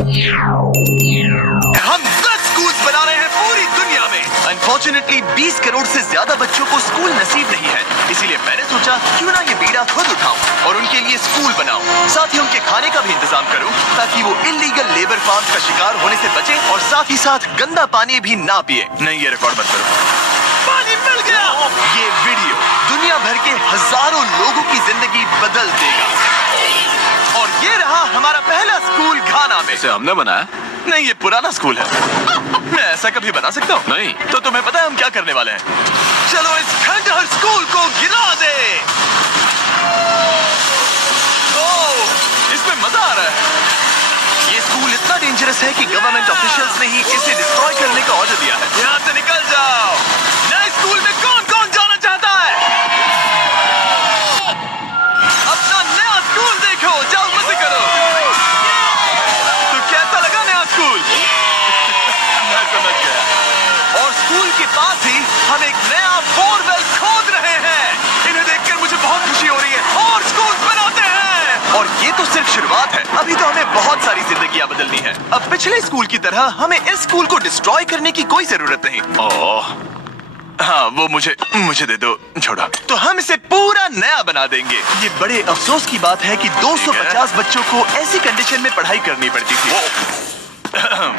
हम 10 स्कूल बना रहे हैं पूरी दुनिया में। अनफॉर्चुनेटली 20 करोड़ से ज्यादा बच्चों को स्कूल नसीब नहीं है, इसीलिए मैंने सोचा क्यों ना ये बीड़ा खुद उठाऊं और उनके लिए स्कूल बनाऊं। साथ ही उनके खाने का भी इंतजाम करूं ताकि वो इल्लीगल लेबर फार्म का शिकार होने से बचे और साथ ही साथ गंदा पानी भी ना पिए। नहीं, ये रिकॉर्ड मत करो। पानी मिल गया। ये वीडियो दुनिया भर के हजारों लोगों की जिंदगी बदल देगा। और ये रहा हमारा पहला स्कूल घाना में। इसे हमने बनाया? नहीं, ये पुराना स्कूल है। मैं ऐसा कभी बना सकता हूँ? नहीं। तो तुम्हें पता है हम क्या करने वाले हैं? चलो इस खंडहर स्कूल को गिरा दे। ओह, इसमें मजा आ रहा है। ये स्कूल इतना डेंजरस है कि गवर्नमेंट ऑफिशियल्स ने ही इसे डिस्ट्रॉय करने का ऑर्डर दिया है। यहाँ से निकल जाओ। नए स्कूल में कौन कौन जाना चाहता है? अपना नया स्कूल देखो, जाओ मजे करो। तो कैसा लगा नया स्कूल? मैं समझ गया। और स्कूल के पास ही हम एक नया बोरवेल खोद रहे हैं। इन्हें देखकर मुझे बहुत खुशी हो रही है। और स्कूल बनाते हैं। और ये तो सिर्फ शुरुआत है, अभी तो हमें बहुत सारी जिंदगियां बदलनी है। अब पिछले स्कूल की तरह हमें इस स्कूल को डिस्ट्रॉय करने की कोई जरूरत नहीं। ओह, हाँ, वो मुझे दे दो, छोड़ो। तो हम इसे पूरा नया बना देंगे। ये बड़े अफसोस की बात है कि 250 बच्चों को ऐसी कंडीशन में पढ़ाई करनी पड़ती थी।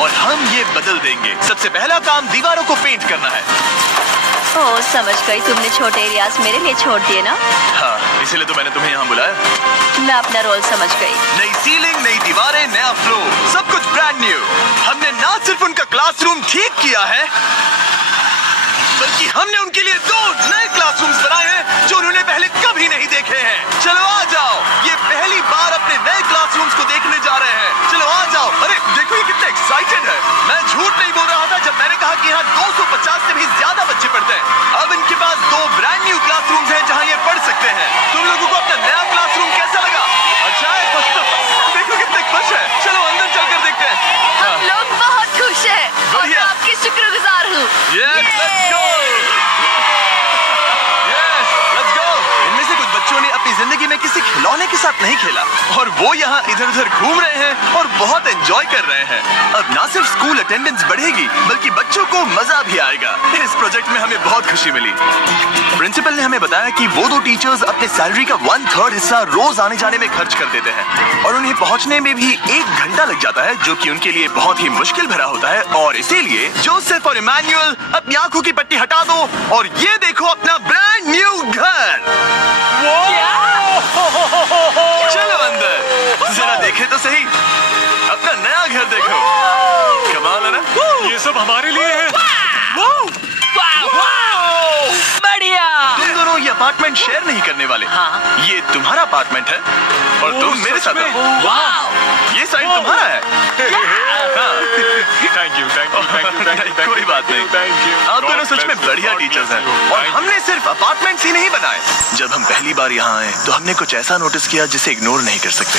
और हम ये बदल देंगे। सबसे पहला काम दीवारों को पेंट करना है। ओह, समझ गई। तुमने छोटे एरियाज मेरे लिए छोड़ दिए ना? हाँ, इसीलिए तो मैंने तुम्हें यहाँ बुलाया। मैं अपना रोल समझ गई। नई सीलिंग, नई दीवारें, नया फ्लोर, सब कुछ ब्रांड न्यू। हमने ना सिर्फ उनका क्लासरूम ठीक किया है, बल्कि हमने उनके लिए 2 नए क्लासरूम्स बनाए हैं जो उन्होंने पहले कभी नहीं देखे हैं। चलो आ जाओ, ये पहली बार अपने नए क्लासरूम्स को देखने जा रहे हैं। चलो आ जाओ। अरे देखो, ये कितने एक्साइटेड है। मैं झूठ नहीं बोल रहा था जब मैंने कहा कि यहाँ 250 से भी ज्यादा बच्चे पढ़ते हैं। अब इनके पास 2 ब्रांड न्यू क्लासरूम्स हैं जहाँ ये पढ़ सकते हैं। तुम लोगों को अपना नया क्लासरूम कैसा लगा? अच्छा है? देखो कितने खुश है। चलो अंदर चलकर देखते हैं। हम लोग बहुत खुश हैं और मैं बढ़िया। आपकी शुक्रगुजार हूँ। Yes, let's go. Yes, let's go. इनमें से कुछ बच्चों ने अपनी जिंदगी में किसी खिलौने के साथ नहीं खेला और वो यहाँ इधर उधर घूम रहे हैं और बहुत एंजॉय कर रहे हैं। अब ना सिर्फ स्कूल अटेंडेंस बढ़ेगी बल्कि बच्चों को मजा भी आएगा। इस प्रोजेक्ट में हमें बहुत खुशी मिली। प्रिंसिपल ने हमें बताया कि वो 2 टीचर्स अपने सैलरी का 1/3 हिस्सा रोज आने जाने में खर्च कर देते हैं और उन्हें पहुंचने में भी 1 घंटा लग जाता है, जो कि उनके लिए बहुत ही मुश्किल भरा होता है। और इसीलिए जोसेफ और इमैनुअल अपनी आंखों की पट्टी हटा दो और ये देखो अपना ब्रांड न्यू घर। चलो अंदर, जरा देखे तो सही अपना नया घर देखो। कमाल है ना? ये सब हमारे लिए है। बढ़िया। तुम दोनों ये अपार्टमेंट शेयर नहीं करने वाले। हाँ। ये तुम्हारा अपार्टमेंट है और तुम मेरे साथ हो। ये साइड तुम्हारा है। Thank you. कोई बात नहीं। आप दोनों सच में बढ़िया टीचर्स हैं। और हमने सिर्फ अपार्टमेंट्स ही नहीं बनाए। जब हम पहली बार यहाँ आए तो हमने कुछ ऐसा नोटिस किया जिसे इग्नोर नहीं कर सकते।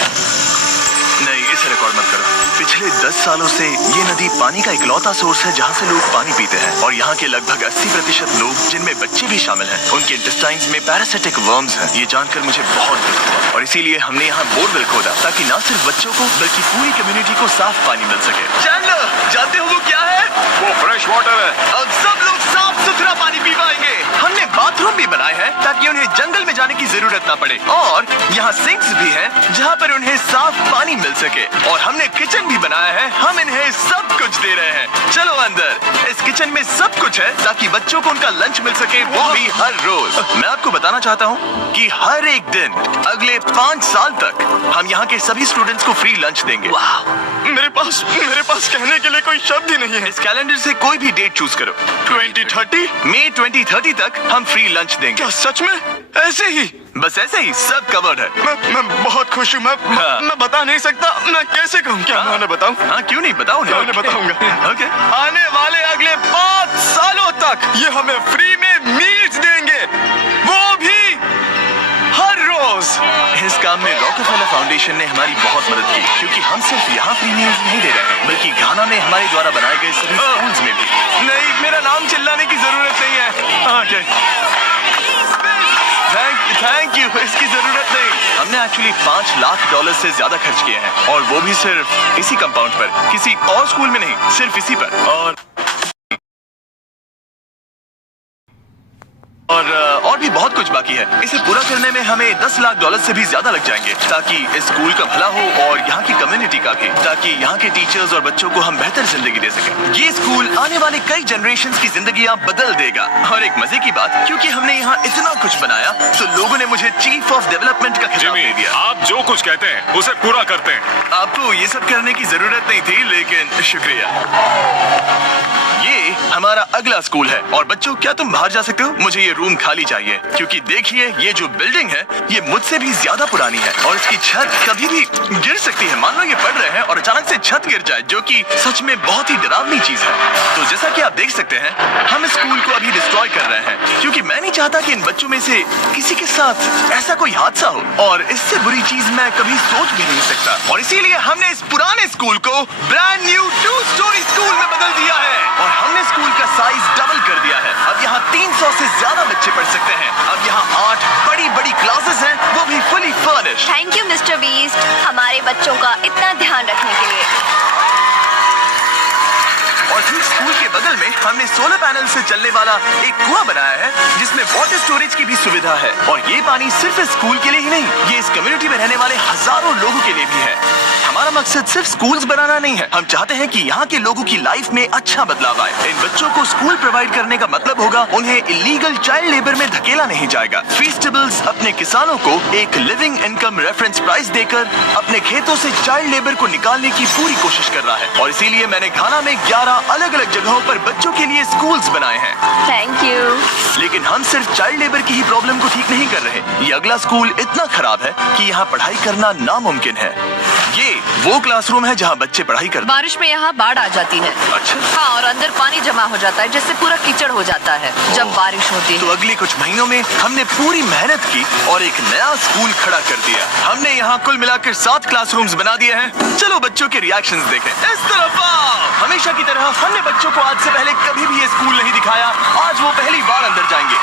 नहीं, इसे रिकॉर्ड मत करो। पिछले 10 सालों से ये नदी पानी का इकलौता सोर्स है जहाँ से लोग पानी पीते हैं और यहाँ के लगभग 80% लोग, जिनमें बच्चे भी शामिल हैं, उनके इंटेस्टाइन्स में पैरासिटिक वर्म्स हैं। ये जानकर मुझे बहुत दुख हुआ और इसीलिए हमने यहाँ बोरवेल खोदा ताकि न सिर्फ बच्चों को बल्कि पूरी कम्युनिटी को साफ पानी मिल सके। चैंडलर, जानते हो वो क्या है? वो फ्रेश वाटर है। अब सब लोग साफ सुथरा पानी पी पाएंगे। हमने बाथरूम भी बनाए हैं ताकि उन्हें जंगल में जाने की जरूरत ना पड़े और यहाँ सिंक्स भी हैं जहाँ पर उन्हें साफ पानी मिल सके। और हमने किचन भी बनाया है। हम इन्हें सब कुछ दे रहे हैं। चलो अंदर, इस किचन में सब कुछ है ताकि बच्चों को उनका लंच मिल सके, वो भी हर रोज। मैं आपको बताना चाहता हूँ कि हर एक दिन अगले 5 साल तक हम यहाँ के सभी स्टूडेंट्स को फ्री लंच देंगे। मेरे पास कहने के लिए कोई शब्द ही नहीं है। इस कैलेंडर से कोई भी डेट चूज करो। 2030? मई 2030 तक हम फ्री लंच देंगे। क्या सच में? ऐसे ही? बस ऐसे ही, सब कवर्ड है। मैं बहुत खुश हूँ। मैं बता नहीं सकता। मैं कैसे कहूँ? क्या मैं उन्हें बताऊँ? हाँ, क्यों नहीं, बताओ ना। मैं उन्हें बताऊंगा। ओके। आने वाले अगले 5 सालों तक ये हमें फ्री में मील्स देंगे, वो भी हर रोज। इस काम में रॉकफेलर फाउंडेशन ने हमारी बहुत मदद की क्योंकि हम सिर्फ यहाँ फ्री मील्स नहीं दे रहे हैं बल्कि घाना में हमारे द्वारा बनाए गए सभी स्कूल्स में भी। नहीं, मेरा नाम चिल्लाने की जरूरत नहीं है। ओके। थैंक यू, इसकी जरूरत नहीं। हमने एक्चुअली $5 लाख से ज्यादा खर्च किए हैं, और वो भी सिर्फ इसी कंपाउंड पर, किसी और स्कूल में नहीं, सिर्फ इसी पर। और भी बहुत कुछ बाकी है। इसे पूरा करने में हमें $10 लाख से भी ज्यादा लग जाएंगे, ताकि इस स्कूल का भला हो और यहाँ की कम्युनिटी का भी, ताकि यहाँ के टीचर्स और बच्चों को हम बेहतर जिंदगी दे सकें। ये स्कूल आने वाले कई जनरेशंस की जिंदगियाँ बदल देगा। और एक मजे की बात, क्योंकि हमने यहाँ इतना कुछ बनाया, तो लोगों ने मुझे चीफ ऑफ डेवलपमेंट का खिताब दे दिया। आप जो कुछ कहते हैं उसे पूरा करते हैं। आपको ये सब करने की जरूरत नहीं थी, लेकिन शुक्रिया। ये हमारा अगला स्कूल है। और बच्चों, क्या तुम बाहर जा सकते हो? मुझे ये रूम खाली चाहिए, क्योंकि देखिए ये जो बिल्डिंग है ये मुझसे भी ज्यादा पुरानी है, और इसकी छत कभी भी गिर सकती है। मान लो ये पढ़ रहे हैं और अचानक से छत गिर जाए, जो कि सच में बहुत ही डरावनी चीज है। तो जैसा कि आप देख सकते हैं, हम इस स्कूल को अभी डिस्ट्रॉय कर रहे हैं, क्योंकि मैं नहीं चाहता कि इन बच्चों में से किसी के साथ ऐसा कोई हादसा हो, और इससे बुरी चीज मैं कभी सोच भी नहीं सकता। और इसीलिए हमने इस पुराने स्कूल को ब्रांड न्यू 2 स्टोरी स्कूल में बदल दिया है, और हमने स्कूल का साइज डबल कर दिया है। अब यहाँ 300 से ज्यादा बच्चे पढ़ सकते हैं। अब यहाँ 8 बड़ी क्लासेस हैं, वो भी fully furnished. Thank you mister beast, हमारे बच्चों का इतना ध्यान रखने के लिए। और ठीक स्कूल के बगल में हमने सोलर पैनल से चलने वाला एक कुआं बनाया है, जिसमें वाटर स्टोरेज की भी सुविधा है। और ये पानी सिर्फ इस स्कूल के लिए ही नहीं, ये इस कम्युनिटी में रहने वाले हजारों लोगों के लिए भी है। हमारा मकसद सिर्फ स्कूल्स बनाना नहीं है, हम चाहते हैं कि यहाँ के लोगों की लाइफ में अच्छा बदलाव आए। इन बच्चों को स्कूल प्रोवाइड करने का मतलब होगा उन्हें इलीगल चाइल्ड लेबर में धकेला नहीं जाएगा। फीस्टेबल्स अपने किसानों को एक लिविंग इनकम रेफरेंस प्राइस देकर अपने खेतों से चाइल्ड लेबर को निकालने की पूरी कोशिश कर रहा है। और इसीलिए मैंने घाना में 11 अलग अलग जगहों पर बच्चों के लिए स्कूल्स बनाए हैं। Thank you. लेकिन हम सिर्फ चाइल्ड लेबर की ही प्रॉब्लम को ठीक नहीं कर रहे। ये अगला स्कूल इतना खराब है कि यहाँ पढ़ाई करना नामुमकिन है। ये वो क्लासरूम है जहाँ बच्चे पढ़ाई करते हैं। बारिश में यहाँ बाढ़ आ जाती है। अच्छा। हाँ, और अंदर पानी जमा हो जाता है, जिससे पूरा कीचड़ हो जाता है जब बारिश होती तो है। अगले कुछ महीनों में हमने पूरी मेहनत की और एक नया स्कूल खड़ा कर दिया। हमने यहाँ कुल मिलाकर 7 क्लासरूम्स बना दिए हैं। चलो बच्चों के रिएक्शंस देखें। इस तरफ आओ। हमेशा की तरह हमने बच्चों को आज से पहले कभी भी ये स्कूल नहीं दिखाया। आज वो पहली बार अंदर जाएंगे।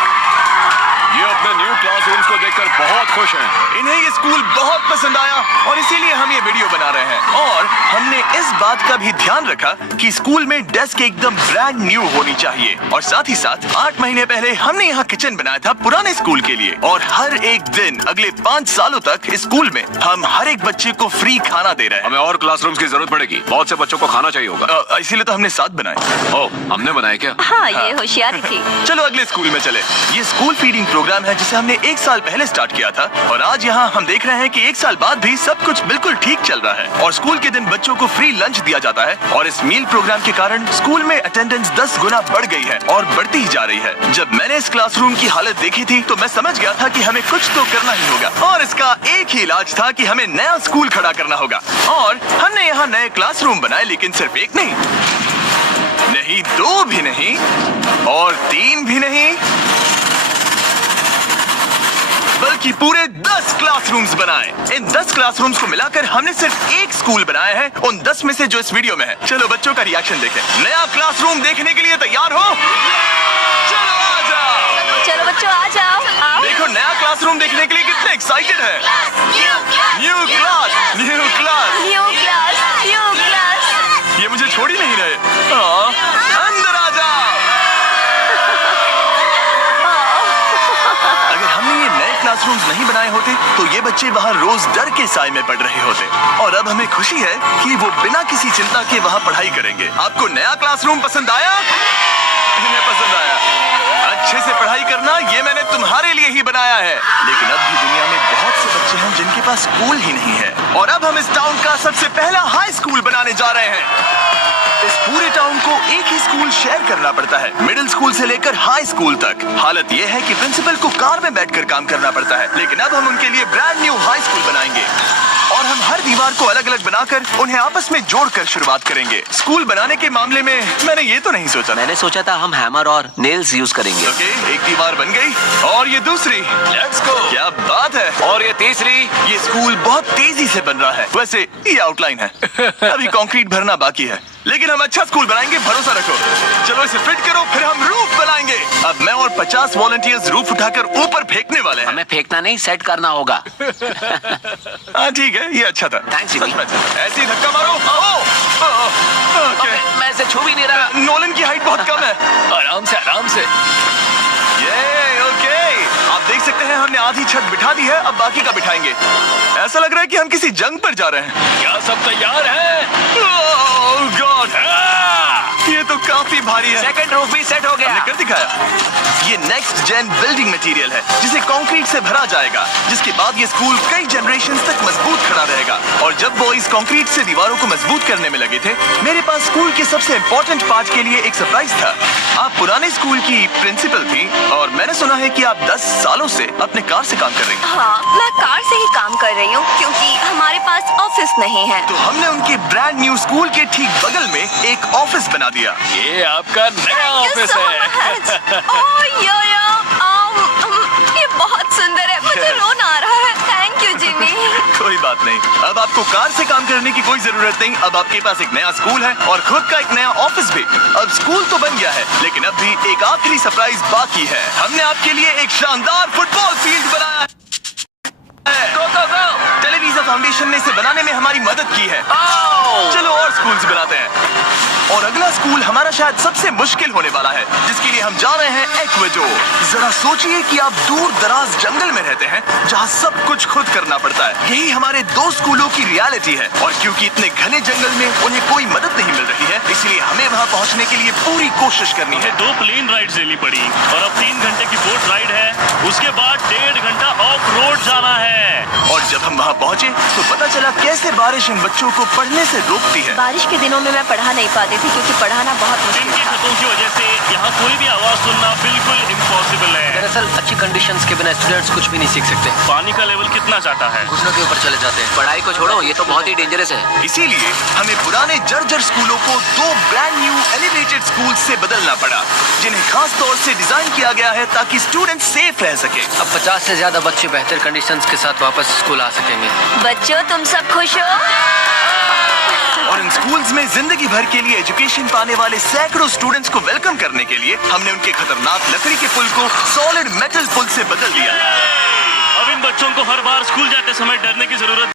ये अपने न्यू क्लासरूम्स को देखकर बहुत खुश हैं। इन्हें ये स्कूल बहुत पसंद आया, और इसीलिए हम ये वीडियो बना रहे हैं। और हमने इस बात का भी ध्यान रखा कि स्कूल में डेस्क एकदम ब्रांड न्यू होनी चाहिए। और साथ ही साथ 8 महीने पहले हमने यहाँ किचन बनाया था पुराने स्कूल के लिए। और हर एक दिन अगले 5 सालों तक इस स्कूल में हम हर एक बच्चे को फ्री खाना दे रहे हैं। हमें और क्लासरूम्स की जरूरत पड़ेगी, बहुत से बच्चों को खाना चाहिए होगा। इसीलिए तो हमने 7 बनाए। ओह, हमने बनाए क्या? हाँ, ये होशियारी थी। चलो अगले स्कूल में चले। ये स्कूल फीडिंग प्रोग्राम है जिसे हमने 1 साल पहले स्टार्ट किया था, और आज यहाँ हम देख रहे हैं कि 1 साल बाद भी सब कुछ बिल्कुल ठीक चल रहा है। और स्कूल के दिन बच्चों को फ्री लंच दिया जाता है, और इस मील प्रोग्राम के कारण स्कूल में अटेंडेंस 10 गुना बढ़ गई है और बढ़ती ही जा रही है। जब मैंने इस क्लासरूम की हालत देखी थी तो मैं समझ गया था कि हमें कुछ तो करना ही होगा, और इसका एक ही इलाज था कि हमें नया स्कूल खड़ा करना होगा। और हमने यहाँ नए क्लासरूम बनाए, लेकिन सिर्फ एक नहीं, 2 भी नहीं, और 3 भी नहीं, बल्कि पूरे 10 क्लासरूम्स बनाए। इन 10 क्लासरूम्स को मिलाकर हमने सिर्फ एक स्कूल बनाया है, उन 10 में से जो इस वीडियो में है। चलो बच्चों का रिएक्शन देखें। नया क्लासरूम देखने के लिए तैयार हो? चलो आ जाओ। चलो बच्चों आ जाओ, आओ। देखो नया क्लासरूम देखने के लिए कितने एक्साइटेड है। New class, new class, new class, new class. ये मुझे छोड़ ही नहीं रहे। अंदर आ जाओ। अगर हमने ये नए क्लासरूम्स नहीं बनाए होते तो ये बच्चे वहाँ रोज डर के साए में पढ़ रहे होते। और अब हमें खुशी है कि वो बिना किसी चिंता के वहाँ पढ़ाई करेंगे। आपको नया क्लासरूम पसंद आया? इन्हें पसंद आया। अच्छे से पढ़ाई करना ये मैंने तुम्हारे लिए ही बनाया है। लेकिन अब भी दुनिया में बहुत से बच्चे हैं जिनके पास स्कूल ही नहीं है, और अब हम इस टाउन का सबसे पहला हाई स्कूल बनाने जा रहे हैं। इस पूरे टाउन को एक ही स्कूल शेयर करना पड़ता है, मिडिल स्कूल से लेकर हाई स्कूल तक। हालत यह है कि प्रिंसिपल को कार में बैठकर काम करना पड़ता है, लेकिन अब हम उनके लिए ब्रांड न्यू हाई स्कूल बनाएंगे। और हम हर दीवार को अलग अलग बनाकर उन्हें आपस में जोड़कर शुरुआत करेंगे। स्कूल बनाने के मामले में मैंने ये तो नहीं सोचा। मैंने सोचा था हम हैमर और नेल्स यूज करेंगे। ओके, एक दीवार बन गई और ये दूसरी। Let's go. क्या बात है। और ये तीसरी। ये स्कूल बहुत तेजी से बन रहा है। वैसे ये आउटलाइन है, अभी कंक्रीट भरना बाकी है, लेकिन हम अच्छा स्कूल बनाएंगे, भरोसा रखो। चलो इसे फिट करो, फिर हम रूफ बनाएंगे। अब मैं और 50 वॉलंटियर्स रूफ उठाकर ऊपर फेंकने वाले हैं। हमें फेंकना नहीं, सेट करना होगा। हाँ ठीक है, ये अच्छा था। Thanks, सच Jimmy. में अच्छा। ऐसे ही धक्का मारो। ओके, मैं इसे छू भी नहीं रहा। नोलन की हाइट बहुत कम है। आराम से आराम से। ये ओके, आप देख सकते हैं हमने आधी छत बिठा दी है, अब बाकी का बिठाएंगे। ऐसा लग रहा है कि हम किसी जंग पर जा रहे हैं। क्या सब तैयार है? ओह गॉड, ये तो काफी भारी है। सेकंड रूफ भी सेट हो हमने गया। कर दिखाया। ये नेक्स्ट जेन बिल्डिंग मटेरियल है जिसे कंक्रीट से भरा जाएगा, जिसके बाद ये स्कूल कई जनरेशन तक मजबूत खड़ा रहेगा। और जब बॉयज कंक्रीट से दीवारों को मजबूत करने में लगे थे, मेरे पास स्कूल के सबसे इम्पोर्टेंट पार्ट के लिए एक सरप्राइज था। आप पुराने स्कूल की प्रिंसिपल थी और मैंने सुना है कि आप 10 सालों से अपने कार से काम कर रही हैं। हाँ, मैं कार से ही काम कर रही हूँ क्योंकि हमारे पास ऑफिस नहीं है। तो हमने उनके ब्रांड न्यू स्कूल के ठीक बगल में एक ऑफिस बना दिया। ये आपका नया ऑफिस है। ये बहुत सुंदर है, मुझे रोना आ रहा है। Thank you Jimmy. कोई बात नहीं, अब आपको कार से काम करने की कोई जरूरत नहीं। अब आपके पास एक नया स्कूल है और खुद का एक नया ऑफिस भी। अब स्कूल तो बन गया है, लेकिन अब भी एक आखिरी सरप्राइज बाकी है। हमने आपके लिए एक शानदार फुटबॉल फील्ड बनाया है। गो गो गो! टेलीविजन फाउंडेशन ने इसे बनाने में हमारी मदद की है। चलो और स्कूल्स बनाते हैं। और अगला स्कूल हमारा शायद सबसे मुश्किल होने वाला है, जिसके लिए हम जा रहे हैं एक्वेडोर। जरा सोचिए कि आप दूर दराज जंगल में रहते हैं जहां सब कुछ खुद करना पड़ता है। यही हमारे 2 स्कूलों की रियलिटी है। और क्योंकि इतने घने जंगल में उन्हें कोई मदद नहीं मिल रही है, इसलिए हमें वहां पहुंचने के लिए पूरी कोशिश करनी है। 2 प्लेन राइड्स लेनी पड़ी और अब 3 घंटे की बोट राइड है। उसके बाद 1.5 घंटा ऑफ रोड जाना है। और जब हम वहां पहुंचे तो पता चला कैसे बारिश इन बच्चों को पढ़ने से रोकती है। बारिश के दिनों में मैं पढ़ा नहीं पाती थी क्योंकि पढ़ाना बहुत मुश्किल इनके था। खतों की वजह से यहाँ कोई भी आवाज सुनना बिल्कुल इम्पॉसिबल है। दरअसल अच्छी कंडीशंस के बिना स्टूडेंट्स कुछ भी नहीं सीख सकते। पानी का लेवल कितना जाता है? घुटनों के ऊपर चले जाते हैं। पढ़ाई को छोड़ो, ये तो बहुत ही डेंजरस है। इसीलिए हमें पुराने जर्जर स्कूलों को 2 ब्रांड न्यू एलिवेटेड स्कूल से बदलना पड़ा, जिन्हें खास तौर से डिजाइन किया गया है ताकि स्टूडेंट सेफ रह सके। अब 50 से ज्यादा बच्चे बेहतर कंडीशंस के साथ वापस स्कूल आ सकेंगे। बच्चों, तुम सब खुश हो? और इन स्कूल्स में जिंदगी भर के लिए एजुकेशन पाने वाले सैकड़ों स्टूडेंट्स को वेलकम करने के लिए हमने उनके खतरनाक लकड़ी के पुल को सॉलिड मेटल पुल से बदल दिया। अब इन बच्चों को हर बार स्कूल जाते समय डरने की जरूरत